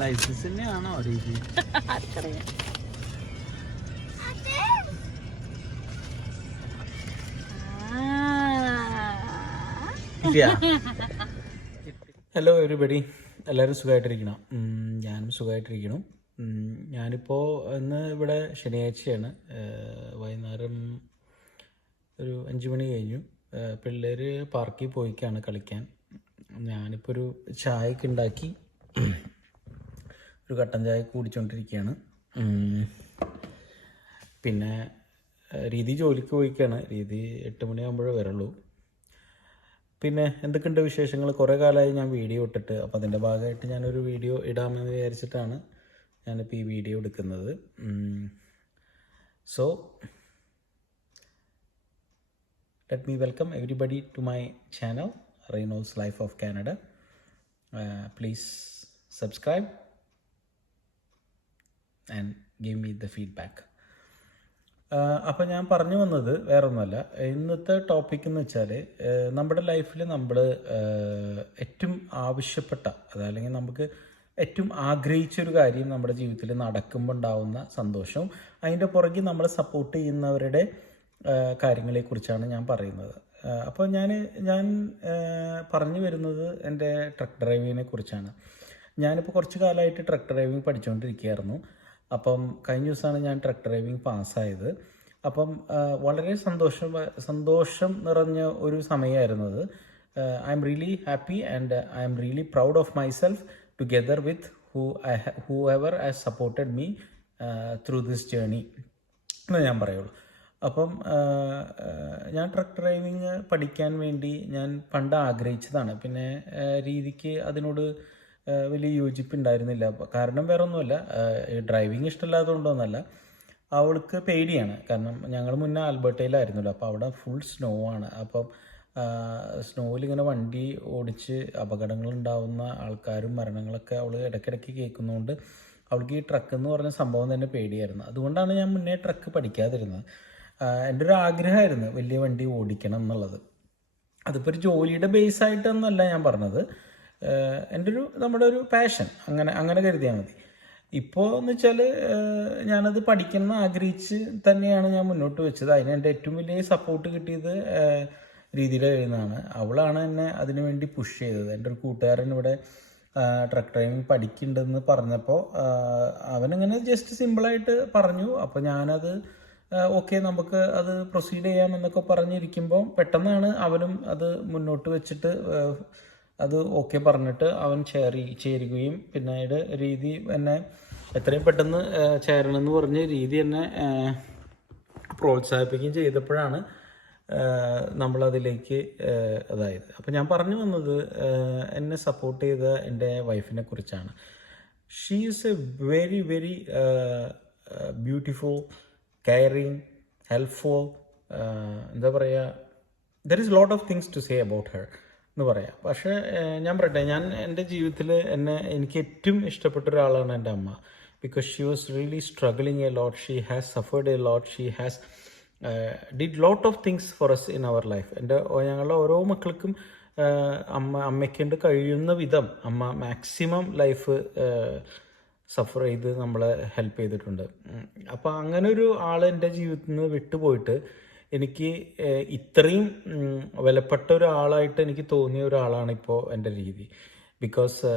Licence തന്നെയാണോ രീതി? Hello everybody, എല്ലാവരും സുഖമായിട്ടിരിക്കണം. ഞാനും സുഖമായിട്ടിരിക്കണം. ഞാനിപ്പോൾ ഇന്ന് ഇവിടെ ശനിയാഴ്ചയാണ്. വൈകുന്നേരം ഒരു 5 മണി കഴിഞ്ഞു. പിള്ളേർ പാർക്കിൽ പോയിക്കാണ് കളിക്കാൻ. ഞാനിപ്പോൾ ഒരു ചായയൊക്കെ ഉണ്ടാക്കി ഒരു കട്ടൻ ചായ കുടിച്ചുകൊണ്ടിരിക്കുകയാണ്. പിന്നെ രീതി ജോലിക്ക് പോയിക്കാണ്. രീതി 8 മണിയാകുമ്പോഴേ വരുള്ളൂ. പിന്നെ എന്തൊക്കെയുണ്ട് വിശേഷങ്ങൾ? കുറേ കാലമായി ഞാൻ വീഡിയോ ഇട്ടിട്ട്. അപ്പോൾ അതിൻ്റെ ഭാഗമായിട്ട് ഞാനൊരു വീഡിയോ ഇടാമെന്ന് വിചാരിച്ചിട്ടാണ് ഞാനിപ്പോൾ ഈ വീഡിയോ എടുക്കുന്നത്. So let me welcome everybody to my channel Reynolds life of Canada. Please subscribe and give me the feedback. അപ്പോൾ ഞാൻ പറഞ്ഞു വന്നത് വേറൊന്നുമല്ല. ഇന്നത്തെ ടോപ്പിക് എന്ന് വെച്ചാൽ, നമ്മുടെ ലൈഫിൽ നമ്മൾ ഏറ്റവും ആവശ്യപ്പെട്ട, അതല്ലെങ്കിൽ നമുക്ക് ഏറ്റവും ആഗ്രഹിച്ചൊരു കാര്യം നമ്മുടെ ജീവിതത്തിൽ നടക്കുമ്പോൾ ഉണ്ടാവുന്ന സന്തോഷവും അതിൻ്റെ പുറകെ നമ്മളെ സപ്പോർട്ട് ചെയ്യുന്നവരുടെ കാര്യങ്ങളെക്കുറിച്ചാണ് ഞാൻ പറയുന്നത്. അപ്പോൾ ഞാൻ പറഞ്ഞു വരുന്നത് എൻ്റെ ട്രക്ക് ഡ്രൈവിങ്ങിനെ കുറിച്ചാണ്. ഞാനിപ്പോൾ കുറച്ച് കാലമായിട്ട് ട്രക്ക് ഡ്രൈവിംഗ് പഠിച്ചുകൊണ്ടിരിക്കുകയായിരുന്നു. അപ്പം കഴിഞ്ഞ ദിവസമാണ് ഞാൻ ട്രക്ക് ഡ്രൈവിംഗ് പാസ്സായത്. അപ്പം വളരെ സന്തോഷം നിറഞ്ഞ ഒരു സമയമായിരുന്നത്. I'm really happy and I'm really proud of myself together with whoever has supported me through this journey എന്ന് ഞാൻ പറയുള്ളൂ. അപ്പം ഞാൻ ട്രക്ക് ഡ്രൈവിങ് പഠിക്കാൻ വേണ്ടി ഞാൻ പണ്ട് ആഗ്രഹിച്ചതാണ്. പിന്നെ രീതിക്ക് അതിനോട് വലിയ യോജിപ്പുണ്ടായിരുന്നില്ല. കാരണം വേറെ ഒന്നുമല്ല, ഡ്രൈവിങ് ഇഷ്ടമില്ലാത്തതുകൊണ്ടൊന്നുമല്ല, അവൾക്ക് പേടിയാണ്. കാരണം ഞങ്ങൾ മുന്നേ ആൽബർട്ടയിലായിരുന്നല്ലോ, അപ്പോൾ അവിടെ ഫുൾ സ്നോ ആണ്. അപ്പം സ്നോയിൽ ഇങ്ങനെ വണ്ടി ഓടിച്ച് അപകടങ്ങളുണ്ടാവുന്ന ആൾക്കാരും മരണങ്ങളൊക്കെ അവൾ ഇടയ്ക്കിടയ്ക്ക് കേൾക്കുന്നതുകൊണ്ട് അവൾക്ക് ഈ ട്രക്ക് എന്ന് പറഞ്ഞ സംഭവം തന്നെ പേടിയായിരുന്നു. അതുകൊണ്ടാണ് ഞാൻ മുന്നേ ട്രക്ക് പഠിക്കാതിരുന്നത്. എൻ്റെ ഒരു ആഗ്രഹമായിരുന്നു വലിയ വണ്ടി ഓടിക്കണം എന്നുള്ളത്. അതിപ്പോൾ ഒരു ജോലിയുടെ ബേസായിട്ടൊന്നുമല്ല ഞാൻ പറഞ്ഞത്, നമ്മുടെ ഒരു പാഷൻ, അങ്ങനെ കരുതിയാൽ മതി. ഇപ്പോൾ എന്ന് വെച്ചാൽ ഞാനത് പഠിക്കണം ആഗ്രഹിച്ച് തന്നെയാണ് ഞാൻ മുന്നോട്ട് വെച്ചത്. അതിന് എൻ്റെ ഏറ്റവും വലിയ സപ്പോർട്ട് കിട്ടിയത് രീതിയിൽ കഴിയുന്നതാണ്. അവളാണ് എന്നെ അതിനു വേണ്ടി പുഷ് ചെയ്തത്. എൻ്റെ ഒരു കൂട്ടുകാരൻ ഇവിടെ ട്രക്ക് ഡ്രൈവിംഗ് പഠിക്കുന്നുണ്ടെന്ന് പറഞ്ഞപ്പോൾ അവനിങ്ങനെ ജസ്റ്റ് സിമ്പിളായിട്ട് പറഞ്ഞു. അപ്പോൾ ഞാനത് ഓക്കെ, നമുക്ക് അത് പ്രൊസീഡ് ചെയ്യാമെന്നൊക്കെ പറഞ്ഞിരിക്കുമ്പോൾ പെട്ടെന്നാണ് അവനും അത് മുന്നോട്ട് വെച്ചിട്ട് അത് ഓക്കെ പറഞ്ഞിട്ട് അവൻ ചേരുകയും പിന്നീട് രീതി എന്നെ എത്രയും പെട്ടെന്ന് ചേരണമെന്ന് പറഞ്ഞ് രീതി എന്നെ പ്രോത്സാഹിപ്പിക്കുകയും ചെയ്തപ്പോഴാണ് നമ്മളതിലേക്ക് അതായത്. അപ്പോൾ ഞാൻ പറഞ്ഞു വന്നത്, എന്നെ സപ്പോർട്ട് ചെയ്ത എൻ്റെ വൈഫിനെ കുറിച്ചാണ്. She is a very very beautiful, caring, helpful, എന്താ പറയുക, there is lot of things to say about her എന്ന് പറയാം. പക്ഷേ ഞാൻ പറയട്ടെ, എൻ്റെ ജീവിതത്തിൽ എനിക്ക് ഏറ്റവും ഇഷ്ടപ്പെട്ട ഒരാളാണ് എൻ്റെ അമ്മ. Because she was really struggling a lot, she has suffered a lot, she has did lot of things for us in our life. ഞങ്ങളുടെ ഓരോ മക്കൾക്കും അമ്മയ്ക്കൊണ്ട് കഴിയുന്ന വിധം അമ്മ മാക്സിമം ലൈഫ് സഫർ ചെയ്ത് നമ്മളെ ഹെൽപ്പ് ചെയ്തിട്ടുണ്ട്. അപ്പോൾ അങ്ങനെ ഒരു ആൾ എൻ്റെ ജീവിതത്തിൽ നിന്ന് വിട്ടുപോയിട്ട് എനിക്ക് ഇത്രയും വിലപ്പെട്ട ഒരാളായിട്ട് എനിക്ക് തോന്നിയ ഒരാളാണ് ഇപ്പോൾ എൻ്റെ Reethi. Because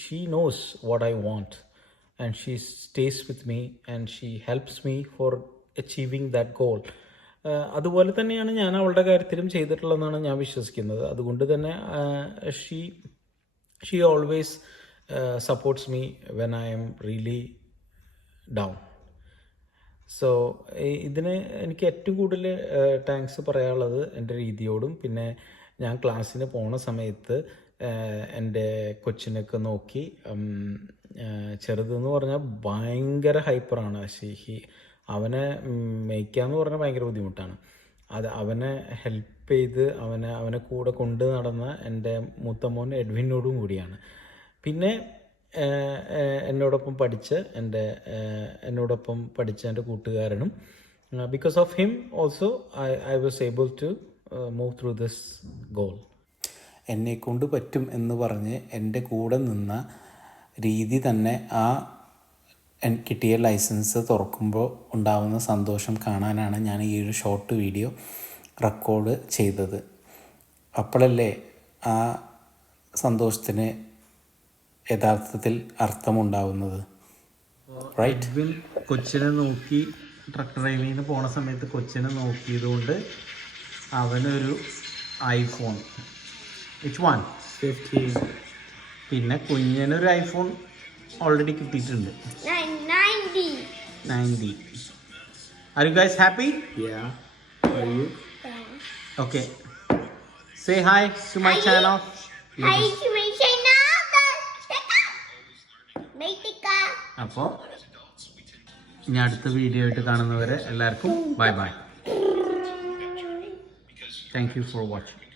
she knows what I want and she stays with me and she helps me for achieving that goal. അതുപോലെ തന്നെയാണ് ഞാൻ അവളുടെ കാര്യത്തിലും ചെയ്തിട്ടുള്ളതെന്നാണ് ഞാൻ വിശ്വസിക്കുന്നത്. അതുകൊണ്ട് തന്നെ she always supports me when I am really down. So ഇതിന് എനിക്ക് ഏറ്റവും കൂടുതൽ താങ്ക്സ് പറയാനുള്ളത് എൻ്റെ രീതിയോടും, പിന്നെ ഞാൻ ക്ലാസ്സിന് പോണ സമയത്ത് എൻ്റെ കൊച്ചിനൊക്കെ നോക്കി. ചെറുതെന്ന് പറഞ്ഞാൽ ഭയങ്കര ഹൈപ്പറാണ്. അവനെ മേയ്ക്കാന്ന് പറഞ്ഞാൽ ഭയങ്കര ബുദ്ധിമുട്ടാണ്. അവനെ ഹെൽപ്പ് ചെയ്ത് അവനെ കൂടെ കൊണ്ട് നടന്ന എൻ്റെ മൂത്ത മോൻ എഡ്വിനോടും കൂടിയാണ്. പിന്നെ എന്നോടൊപ്പം പഠിച്ച എൻ്റെ കൂട്ടുകാരനും, because of him also I was able to move through this goal. എന്നെക്കൊണ്ട് പറ്റും എന്ന് പറഞ്ഞ് എൻ്റെ കൂടെ നിന്ന രീതി തന്നെ ആ കിട്ടിയ ലൈസൻസ് തുറക്കുമ്പോൾ ഉണ്ടാകുന്ന സന്തോഷം കാണാനാണ് ഞാൻ ഈ ഒരു ഷോർട്ട് വീഡിയോ റെക്കോർഡ് ചെയ്തത്. അപ്പോഴല്ലേ ആ സന്തോഷത്തിന് യഥാർത്ഥത്തിൽ അർത്ഥമുണ്ടാവുന്നത്. റൈറ്റ്. കൊച്ചിനെ നോക്കി ട്രക്ക് ഡ്രൈവിങ്ങിന് പോണ സമയത്ത് കൊച്ചിനെ നോക്കിയതുകൊണ്ട് അവനൊരു ഐഫോൺ വിച്ച് വൺ 15. പിന്നെ കുഞ്ഞിനൊരു ഐഫോൺ ഓൾറെഡി കിട്ടിയിട്ടുണ്ട് 90. Are you guys happy? Yeah. Are you? Okay. Say hi to my channel. Hi to my channel. അപ്പോൾ ഇനി അടുത്ത വീഡിയോ ആയിട്ട് കാണുന്നവരെ എല്ലാവർക്കും bye bye. Thank you for watching.